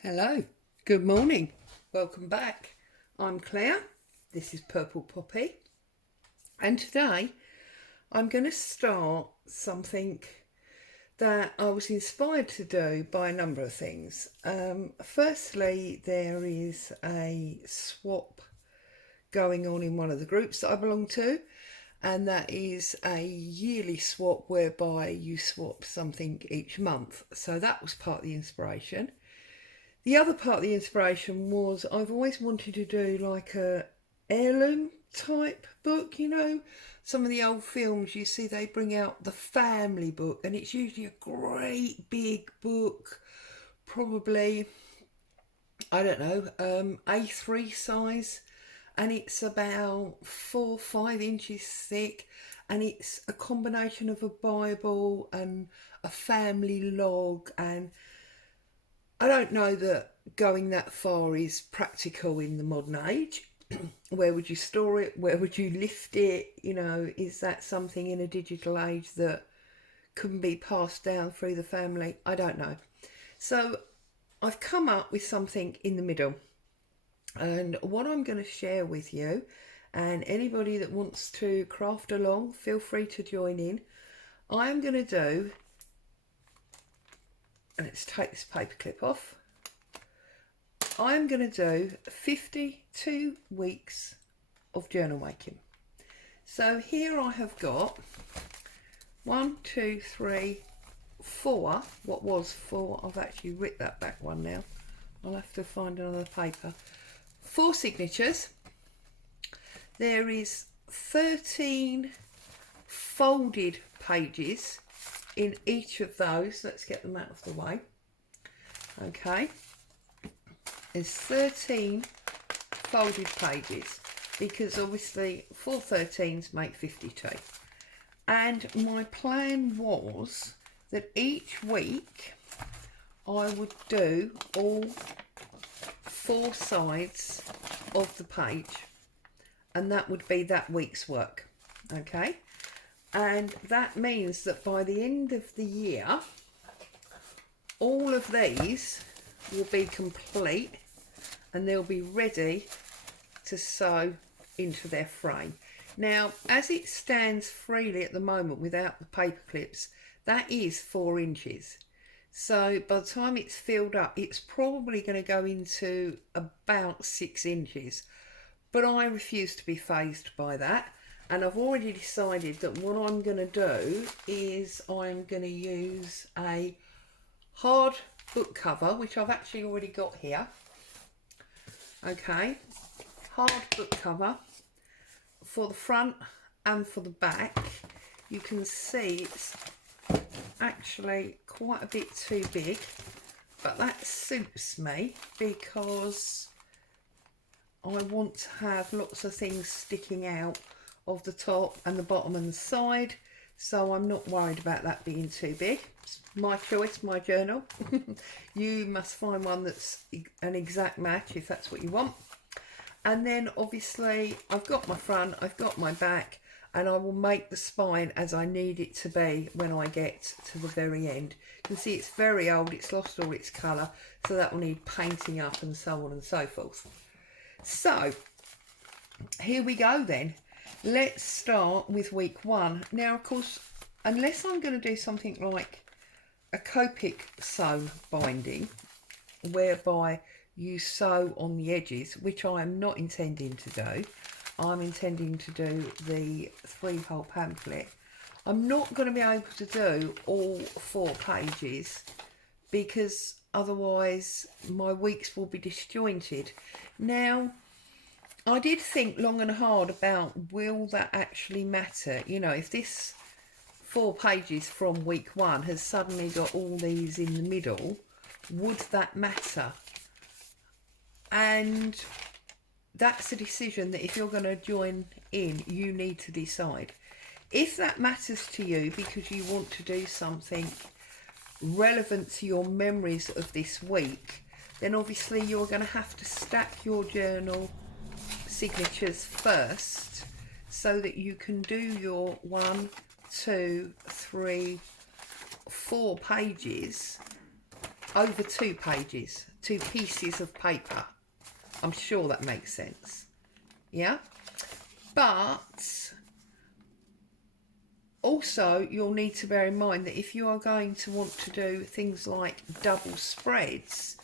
Hello, good morning, welcome back. I'm Claire, this is Purple Poppy, and today I'm going to start something that I was inspired to do by a number of things. Firstly, there is a swap going on in one of the groups that I belong to, and that is a yearly swap whereby you swap something each month. So that was part of the inspiration. The other part of the inspiration was I've always wanted to do like a heirloom type book, some of the old films you see they bring out the family book, and it's usually a great big book, probably, I don't know, A3 size, and it's about 4 or 5 inches thick, and it's a combination of a Bible and a family log. And I don't know that going that far is practical in the modern age. Where would you store it? Where would you lift it? Is that something in a digital age that can be passed down through the family? I don't know. So I've come up with something in the middle. And what I'm going to share with you, and anybody that wants to craft along, feel free to join in. I'm going to do, let's take this paper clip off. I'm going to do 52 weeks of journal making. So here I have got 1, 2, 3, 4. What was 4? I've actually ripped that back one now. I'll have to find another paper. 4 signatures. There is 13 folded pages in each of those. Let's get them out of the way. Okay. There's 13 folded pages because obviously 4 13s make 52. And my plan was that each week I would do all 4 sides of the page, and that would be that week's work. Okay, and that means that by the end of the year all of these will be complete and they'll be ready to sew into their frame. Now, as it stands freely at the moment without the paper clips, that is 4 inches. So by the time it's filled up, it's probably going to go into about 6 inches. But I refuse to be fazed by that. And I've already decided that what I'm going to do is I'm going to use a hard book cover, which I've actually already got here. Okay, hard book cover for the front and for the back. You can see it's actually quite a bit too big, but that suits me because I want to have lots of things sticking out of the top and the bottom and the side, so I'm not worried about that being too big. It's my choice, my journal. You must find one that's an exact match if that's what you want. And then obviously I've got my front, I've got my back, and I will make the spine as I need it to be when I get to the very end. You can see it's very old, it's lost all its colour, so that will need painting up and so on and so forth. So here we go then. Let's start with week 1. Now, of course, unless I'm going to do something like a Copic sew binding, whereby you sew on the edges, which I am not intending to do. I'm intending to do the 3-hole pamphlet. I'm not going to be able to do all 4 pages because otherwise my weeks will be disjointed. Now, I did think long and hard about, will that actually matter? If this 4 pages from week 1 has suddenly got all these in the middle, would that matter? And that's a decision that if you're going to join in, you need to decide. If that matters to you because you want to do something relevant to your memories of this week, then obviously you're going to have to stack your journal signatures first so that you can do your 1, 2, 3, 4 pages over 2 pages. two pieces of paper. I'm sure that makes sense. Yeah? But also you'll need to bear in mind that if you are going to want to do things like double spreads,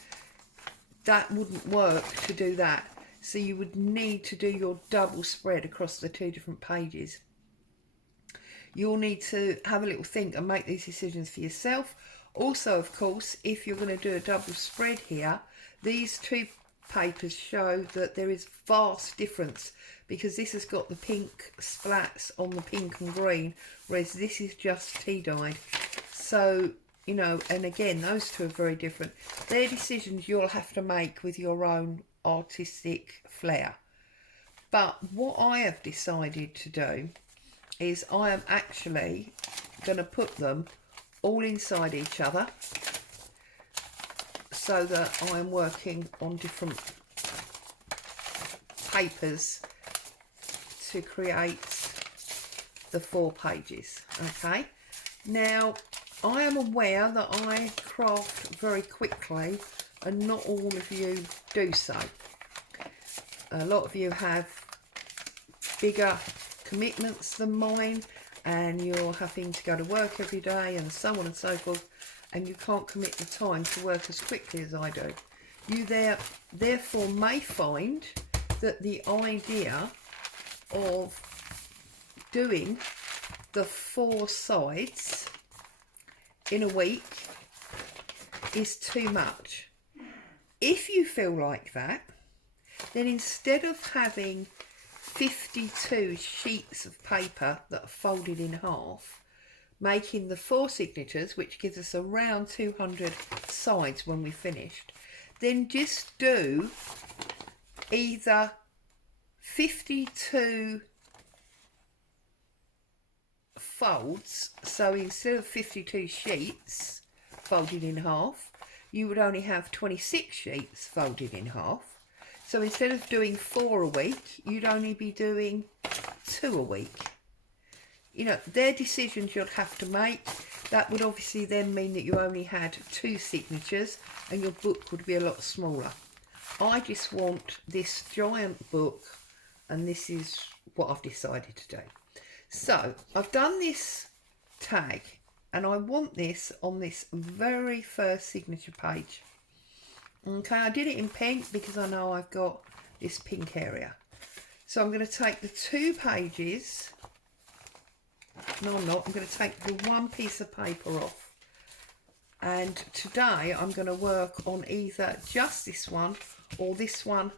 that wouldn't work to do that. So you would need to do your double spread across the two different pages. You'll need to have a little think and make these decisions for yourself. Also, of course, if you're going to do a double spread here, these two papers show that there is vast difference, because this has got the pink splats on the pink and green, whereas this is just tea dyed. So, you know, and again, those two are very different. They're decisions you'll have to make with your own artistic flair. But what I have decided to do is I am actually going to put them all inside each other, so that I'm working on different papers to create the 4 pages. Okay, now I am aware that I craft very quickly and not all of you do so. A lot of you have bigger commitments than mine, and you're having to go to work every day and so on and so forth, and you can't commit the time to work as quickly as I do. You therefore may find that the idea of doing the 4 sides in a week is too much. If you feel like that, then instead of having 52 sheets of paper that are folded in half, making the 4 signatures, which gives us around 200 sides when we're finished, then just do either 52 folds. So instead of 52 sheets folded in half, you would only have 26 sheets folded in half. So instead of doing 4 a week, you'd only be doing 2 a week. You know, they're decisions you'll have to make. That would obviously then mean that you only had 2 signatures and your book would be a lot smaller. I just want this giant book, and this is what I've decided to do. So I've done this tag, and I want this on this very first signature page. Okay, I did it in pink because I know I've got this pink area. So I'm going to take the 2 pages. No, I'm not. I'm going to take the 1 piece of paper off. And today I'm going to work on either just this one or this one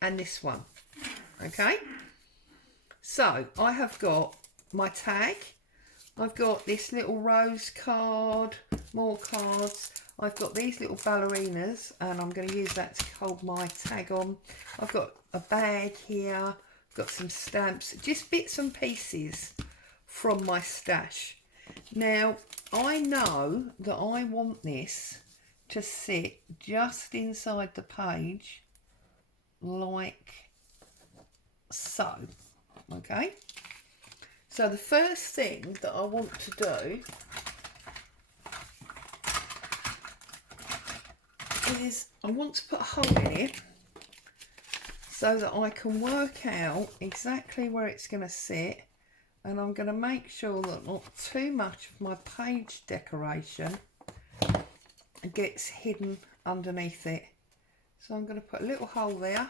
and this one. Okay? So I have got my tag. I've got this little rose card, more cards. I've got these little ballerinas, and I'm going to use that to hold my tag on. I've got a bag here. I've got some stamps, just bits and pieces from my stash. Now, I know that I want this to sit just inside the page like so. Okay? So the first thing that I want to do is I want to put a hole in it so that I can work out exactly where it's going to sit, and I'm going to make sure that not too much of my page decoration gets hidden underneath it. So I'm going to put a little hole there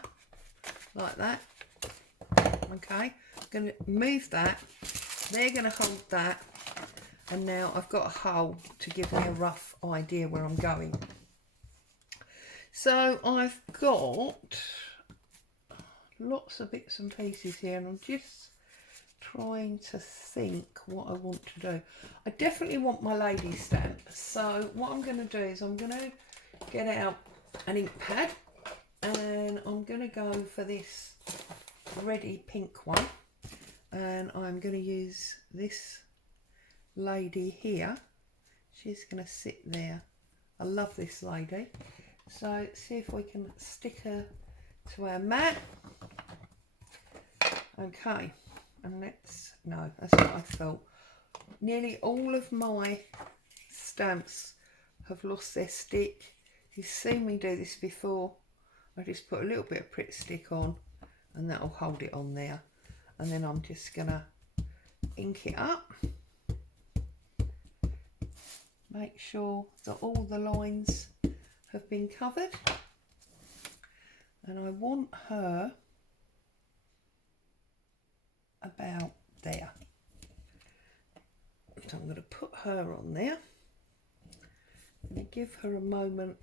like that. Okay, I'm going to move that. They're going to hold that, and now I've got a hole to give me a rough idea where I'm going. So I've got lots of bits and pieces here, and I'm just trying to think what I want to do. I definitely want my lady stamp. So what I'm going to do is I'm going to get out an ink pad, and I'm going to go for this reddy pink one, and I'm going to use this lady here. She's going to sit there. I love this lady. So see if we can stick her to our mat. Okay, and no, that's what I thought. Nearly all of my stamps have lost their stick You've seen me do this before. I just put a little bit of Pritt stick on and that'll hold it on there. And then I'm just gonna ink it up. Make sure that all the lines have been covered. And I want her about there. So I'm going to put her on there. I'm going to give her a moment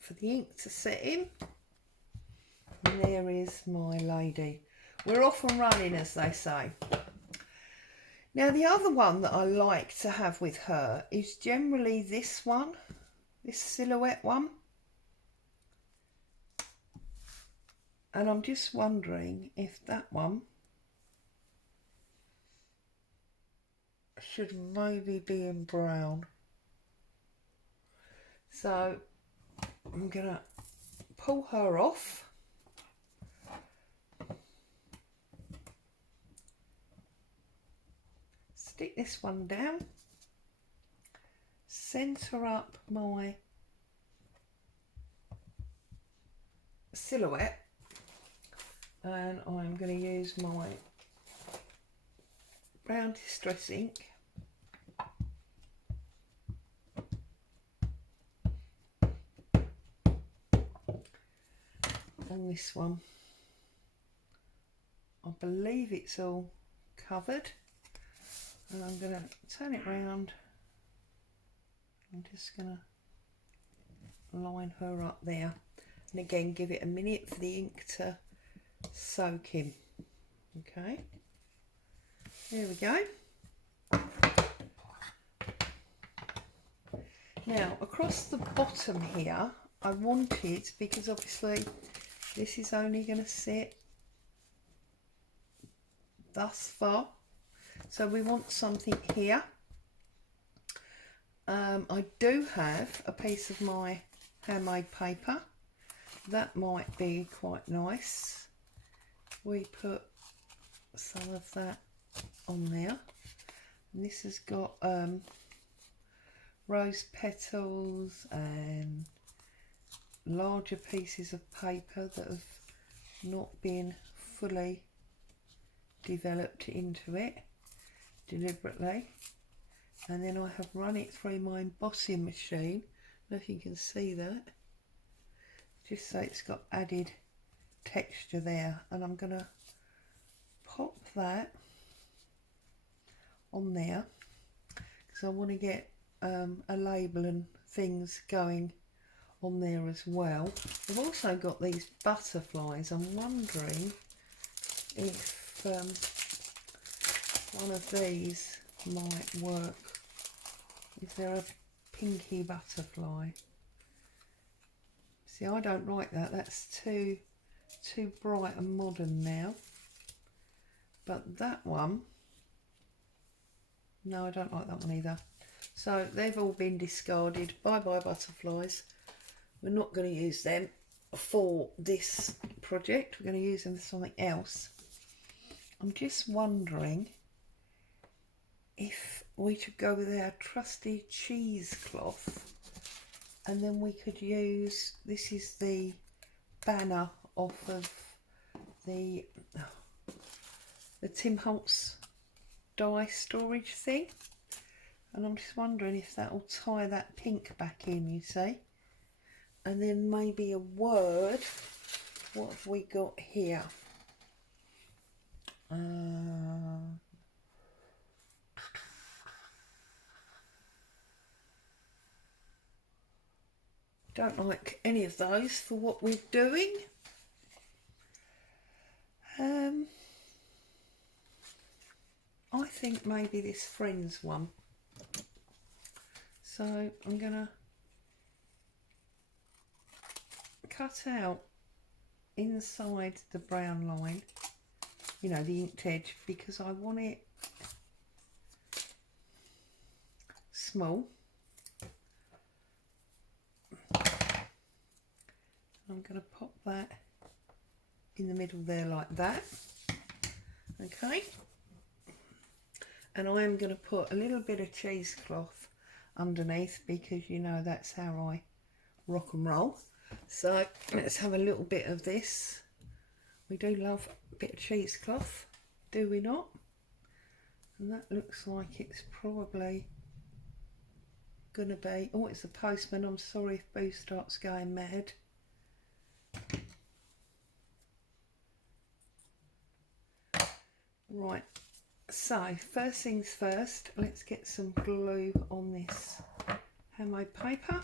for the ink to set in. And there is my lady. We're off and running, as they say. Now the other one that I like to have with her is generally this one, this silhouette one. And I'm just wondering if that one should maybe be in brown. So I'm gonna pull her off. Stick this one down. Centre up my silhouette. And I'm going to use my brown distress ink on this one. I believe it's all covered, and I'm going to turn it round. I'm just going to line her up there, and again give it a minute for the ink to soak in. Okay, there we go. Now across the bottom here I wanted, because obviously this is only going to sit thus far, so we want something here. I do have a piece of my handmade paper that might be quite nice. We put some of that on there, and this has got rose petals and larger pieces of paper that have not been fully developed into it deliberately. And then I have run it through my embossing machine. I don't know if you can see that, just so it's got added texture there. And I'm going to pop that on there because I want to get a label and things going on there as well. I've also got these butterflies. I'm wondering if one of these might work. Is there a pinky butterfly? See, I don't like that. That's too bright and modern now. But that one, no, I don't like that one either. So they've all been discarded. Bye bye butterflies. We're not going to use them for this project. We're going to use them for something else. I'm just wondering if we should go with our trusty cheesecloth, and then we could use, this is the banner off of the Tim Holtz die storage thing, and I'm just wondering if that will tie that pink back in, you see. And then maybe a word. What have we got here? Don't like any of those for what we're doing. I think maybe this Friends one. So I'm gonna cut out inside the brown line, you know, the inked edge, because I want it small. I'm going to pop that in the middle there like that. Okay, and I am going to put a little bit of cheesecloth underneath, because you know that's how I rock and roll. So let's have a little bit of this. We do love a bit of cheesecloth, do we not? And that looks like it's probably gonna be, oh, it's the postman. I'm sorry if Boo starts going mad. Right, so first things first, let's get some glue on this handmade paper.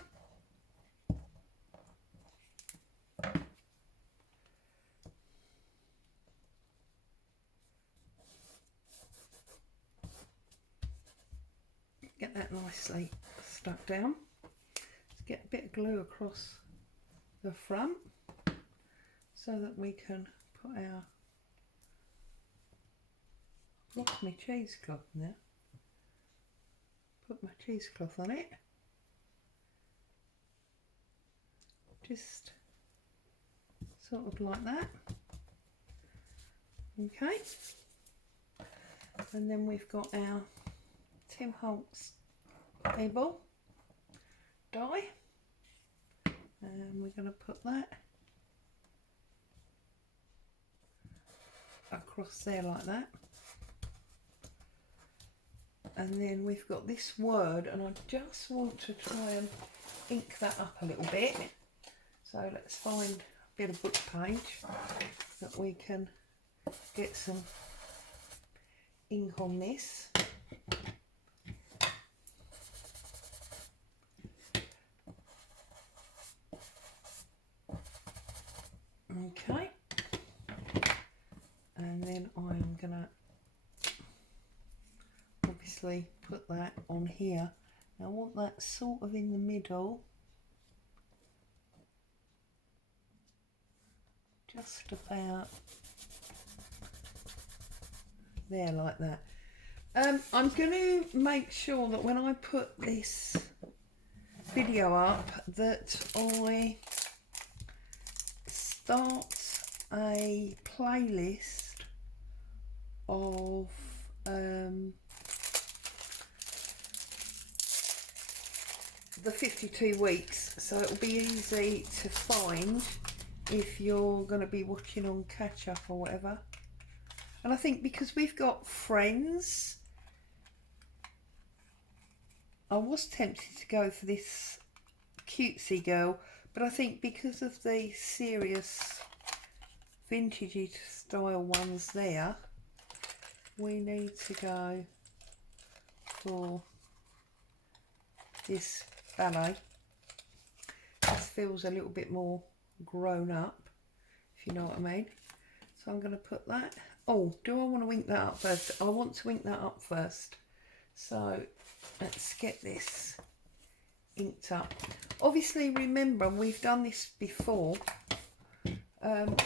Get that nicely stuck down. Let's get a bit of glue across the front so that we can put our, lost my cheesecloth now. Put my cheesecloth on it. Just sort of like that. Okay. And then we've got our Tim Holtz table die, and we're going to put that across there like that. And then we've got this word, and I just want to try and ink that up a little bit. So let's find a bit of book page that we can get some ink on this. Okay, and then I'm gonna obviously put that on here. Now I want that sort of in the middle, just about there like that. I'm going to make sure that when I put this video up that I start a playlist of the 52 weeks, so it'll be easy to find if you're going to be watching on catch up or whatever. And I think because we've got friends, I was tempted to go for this cutesy girl, but I think because of the serious vintagey style ones there, we need to go for this ballet. This feels a little bit more grown up, if you know what I mean. So I'm going to put that. Oh, do I want to ink that up first? I want to ink that up first. So let's get this inked up. Obviously, remember, we've done this before,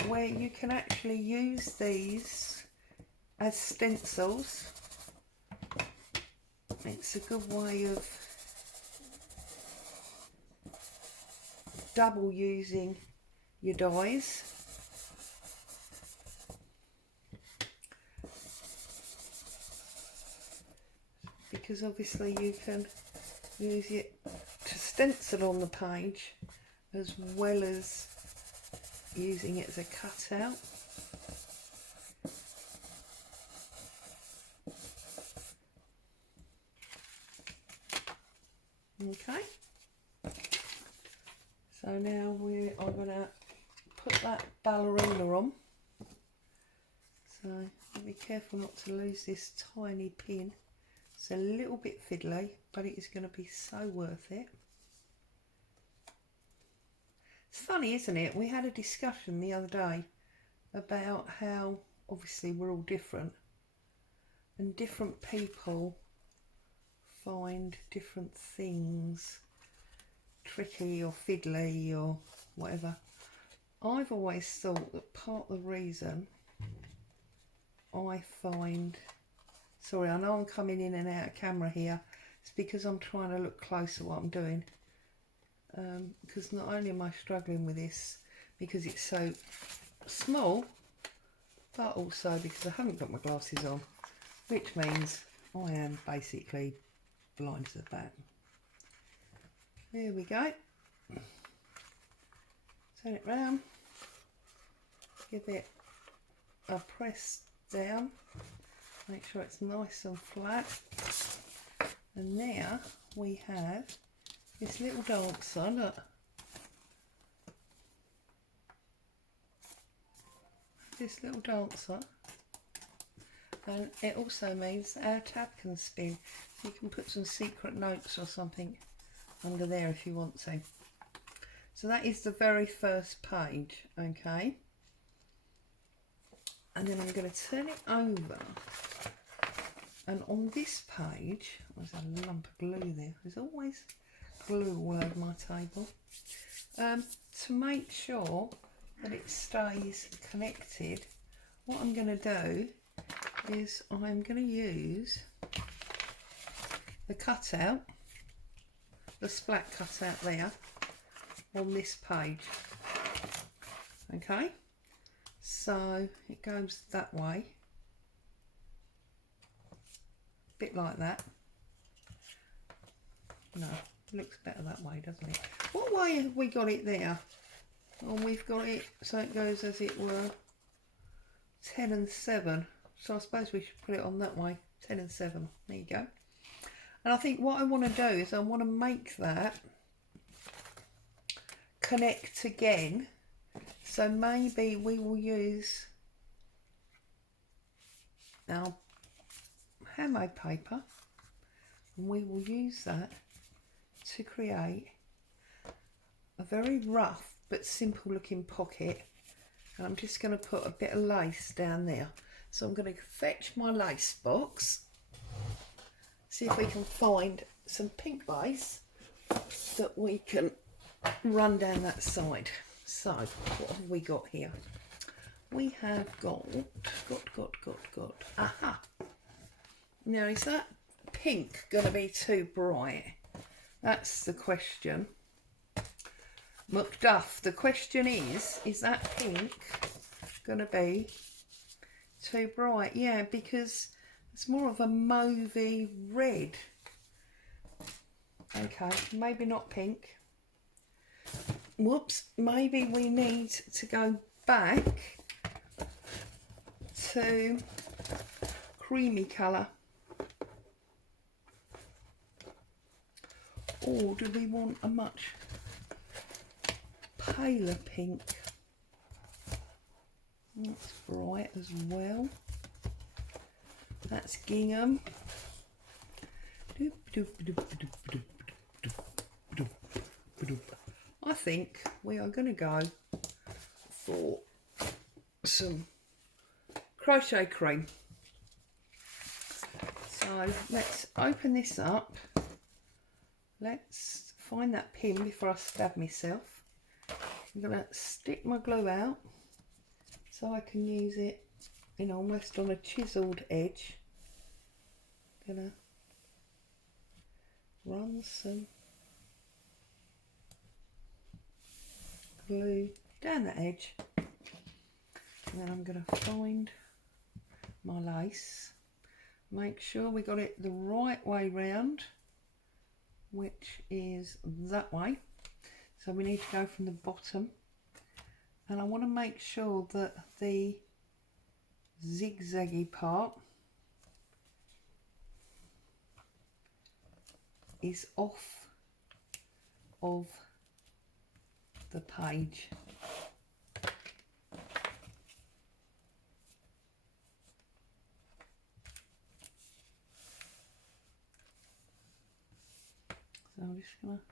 where you can actually use these as stencils. It's a good way of double using your dies. Because obviously you can use it to stencil on the page as well as using it as a cutout. Okay, so now I'm going to put that ballerina on. So be careful not to lose this tiny pin. It's a little bit fiddly, but it is going to be so worth it. It's funny, isn't it? We had a discussion the other day about how obviously we're all different and different people find different things tricky or fiddly or whatever. I've always thought that part of the reason I find, sorry, I know I'm coming in and out of camera here, it's because I'm trying to look close at what I'm doing, because not only am I struggling with this because it's so small, but also because I haven't got my glasses on, which means I am basically blind as a bat. There we go. Turn it round. Give it a press down. Make sure it's nice and flat. And now we have this little dancer, look. This little dancer. And it also means our tab can spin. So you can put some secret notes or something under there if you want to. So that is the very first page, okay? And then I'm going to turn it over. And on this page, there's a lump of glue there. There's always glue all over my table. To make sure that it stays connected, what I'm going to do is I'm going to use the cutout, the splat cutout there on this page. Okay, so it goes that way, a bit like that. No, it looks better that way, doesn't it? What way have we got it there? Well, we've got it so it goes, as it were, 10 and 7. So I suppose we should put it on that way, 10 and 7. There you go. And I think what I want to do is I want to make that connect again. So maybe we will use our handmade paper and we will use that to create a very rough but simple looking pocket. And I'm just going to put a bit of lace down there. So I'm going to fetch my lace box, see if we can find some pink lace that we can run down that side. So what have we got here? We have got. Aha! Now, is that pink going to be too bright? That's the question. McDuff, the question is that pink going to be too bright? Yeah, because it's more of a mauvey red. Okay, maybe not pink. Whoops, maybe we need to go back to creamy colour. Or do we want a much paler pink? That's bright as well. That's gingham. I think we are going to go for some crochet cream. So let's open this up. Let's find that pin before I stab myself. I'm going to stick my glue out so I can use it in almost on a chiselled edge. Gonna run some glue down the edge, and then I'm going to find my lace, make sure we got it the right way round, which is that way. So we need to go from the bottom, and I want to make sure that the zigzaggy part is off of the page. So I'm just going to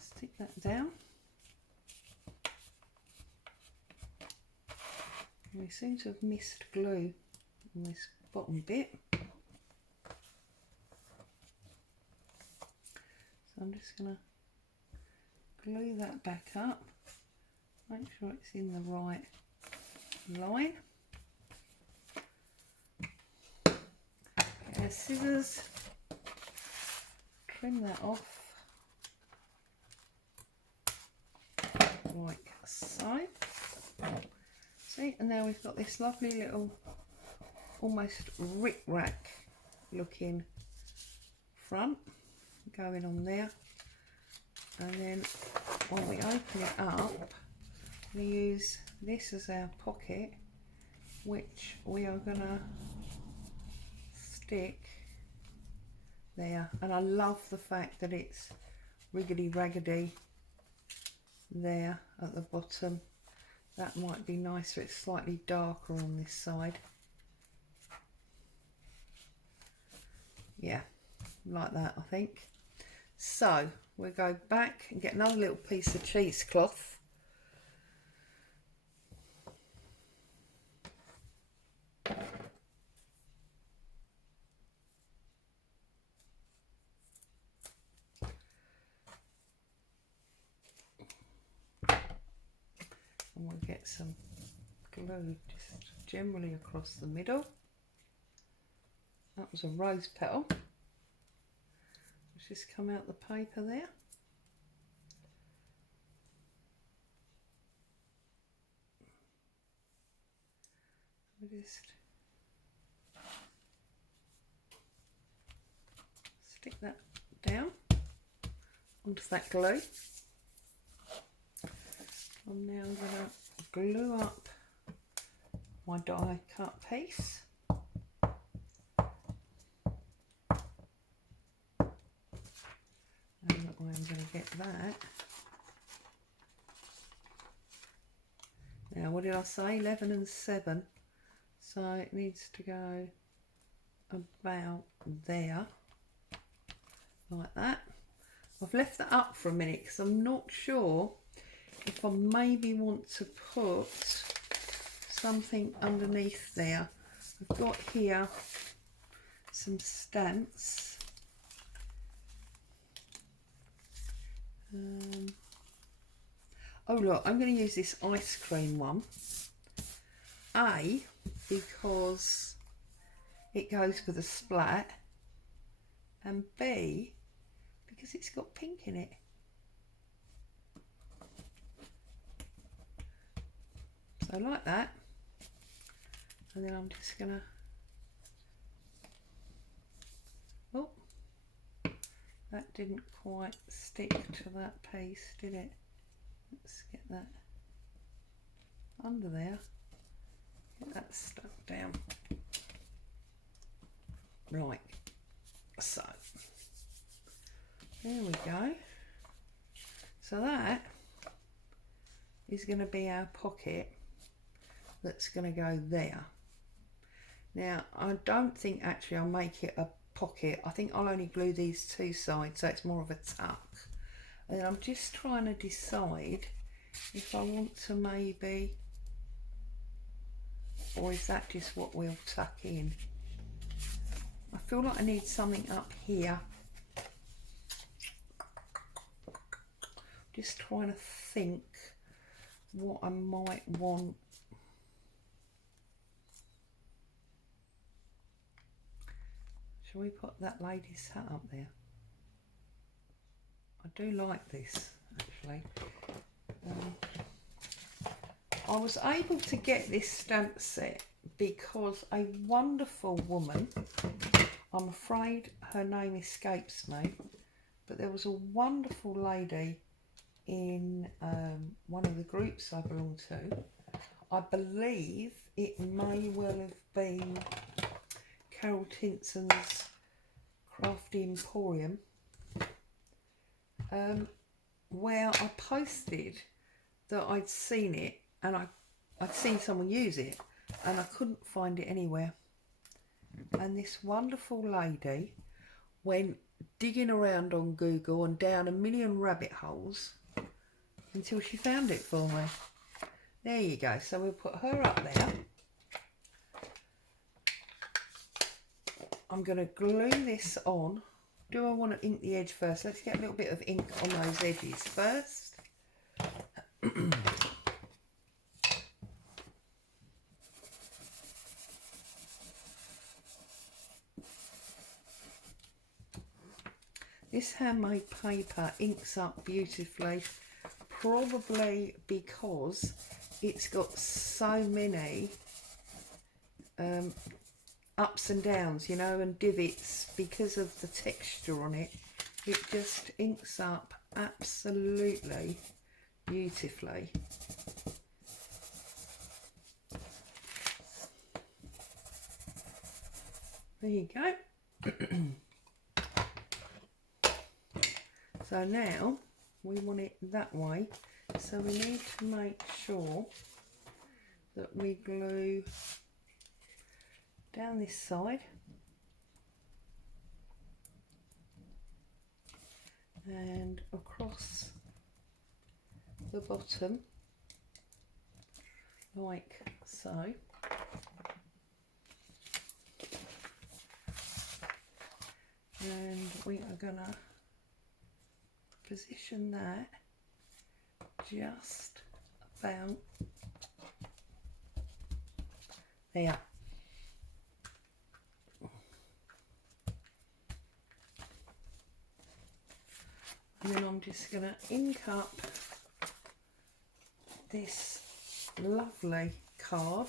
stick that down. We seem to have missed glue on this bottom bit. So I'm just going to glue that back up, make sure it's in the right line. Get our scissors, trim that off like so. See, and now we've got this lovely little almost rick-rack looking front going on there. And then when we open it up, we use this as our pocket, which we are going to stick there. And I love the fact that it's riggedy raggedy there at the bottom. That might be nicer. It's slightly darker on this side. Yeah, like that, I think. So we'll go back and get another little piece of cheesecloth. And we'll get some glue just generally across the middle. That was a rose petal. Let's just come out the paper there. We'll just stick that down onto that glue. I'm now going to glue up my die cut piece. And I'm going to get that. Now, what did I say? 11 and 7. So it needs to go about there, like that. I've left that up for a minute because I'm not sure if I maybe want to put something underneath there. I've got here some stamps. Oh look, I'm going to use this ice cream one. A, because it goes with a splat, and B, because it's got pink in it. So like that, and then I'm just gonna, oh, that didn't quite stick to that piece, did it? Let's get that under there, get that stuck down. Right, so there we go. So that is going to be our pocket that's going to go there. Now I don't think actually I'll make it a pocket. I think I'll only glue these two sides so it's more of a tuck. And then I'm just trying to decide if I want to maybe, or is that just what we'll tuck in? I feel like I need something up here. Just trying to think what I might want. Shall we put that lady's hat up there? I do like this actually. I was able to get this stamp set because a wonderful woman, I'm afraid her name escapes me, but there was a wonderful lady in one of the groups I belong to. I believe it may well have been Carol Tinson's Crafty Emporium, where I posted that I'd seen it and I'd seen someone use it and I couldn't find it anywhere. And this wonderful lady went digging around on Google and down a million rabbit holes until she found it for me. There you go. So we'll put her up there. I'm going to glue this on. Do I want to ink the edge first? Let's get a little bit of ink on those edges first. This handmade paper inks up beautifully, probably because it's got so many ups and downs, you know, and divots because of the texture on it. It just inks up absolutely beautifully. There you go. So now we want it that way, so we need to make sure that we glue down this side and across the bottom like so. And we are gonna position that just about there. And then I'm just gonna ink up this lovely card.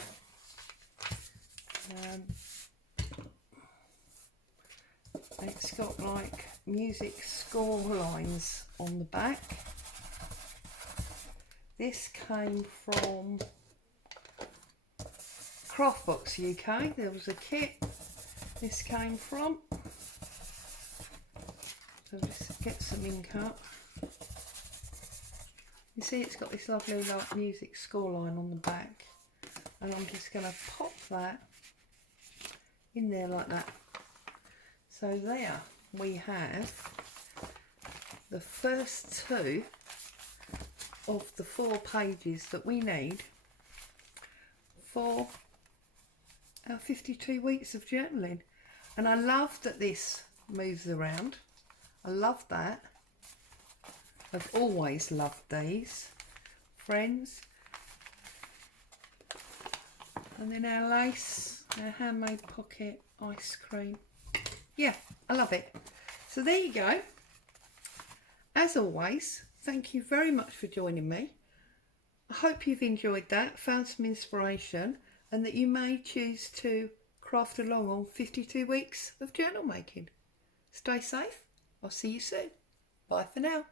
It's got like music score lines on the back. This came from Craftbox UK. There was a kit this came from. So just get some ink up. You see it's got this lovely like music score line on the back, and I'm just going to pop that in there like that. So there we have the first two of the 4 pages that we need for our 52 weeks of journaling. And I love that this moves around. I love that. I've always loved these, friends. And then our lace, our handmade pocket ice cream. Yeah, I love it. So there you go. As always, thank you very much for joining me. I hope you've enjoyed that, found some inspiration, and that you may choose to craft along on 52 weeks of journal making. Stay safe. I'll see you soon. Bye for now.